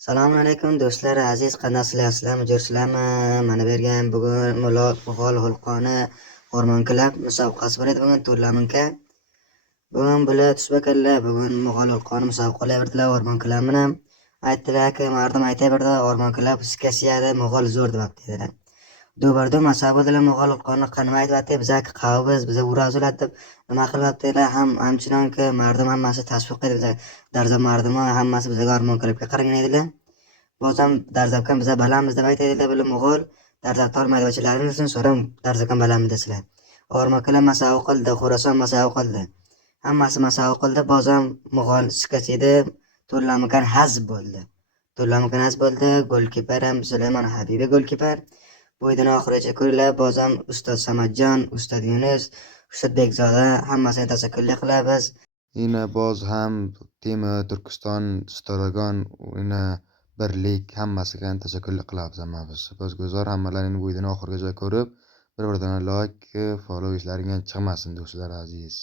Assalomu alaykum do'stlar aziz, qanaqsizlar, mijursizlarmi? Mana bergan bugun Mo'g'ol Vulqoni O'rmon Club musobaqasi bo'ladi bugun turnamentga. Bugun bular tushbakanlar, bugun Mo'g'ol Vulqoni musobaqa qilyaptilar O'rmon Club bilan. Aytdilar-ki, mardim aytaverdi, O'rmon Club skasiyada Mo'g'ol zo'r deb dedilar. Dubarda musobaqada Mo'g'ol Vulqoni qanday aytibdi, bizaki qavmiz, biza uraziladi deb nima qilyaptilar, hamchunonki mardim hammasi tashviq qildi. Darza mardim hammasi bizga O'rmon Clubga qaragan edilar. Bozam darzabkan biza balamiz deb aytaydilar bular Mo'g'ul. Darzabtor maydavchilarimizni so'ram darzabkan balamiz desizlar. O'rmoqlar masavu qildi, Xorason masavu qildi. Hammasi masavu qildi, bozam Mo'g'ol shikasida turlamakan hazb bo'ldi. Turlamakan hazb bo'ldi, golkiper ham Sulaymon Habibi golkiper. Bu o'yindan oxirigacha ko'ringlar, bozam ustoz Samadjon, ustoz Yunus, ustoz Bekzoda hammasini tashakkur qilamiz. Yine boz ham Temur, Turkiston, Storogon, yine birlik hammasiga tashakkur qilamiz hammamiz. Guzor hammalarini bu videoni oxirigacha ko'rib, bir-biridan like, follow ishlaringga chiqmasin do'stlar aziz.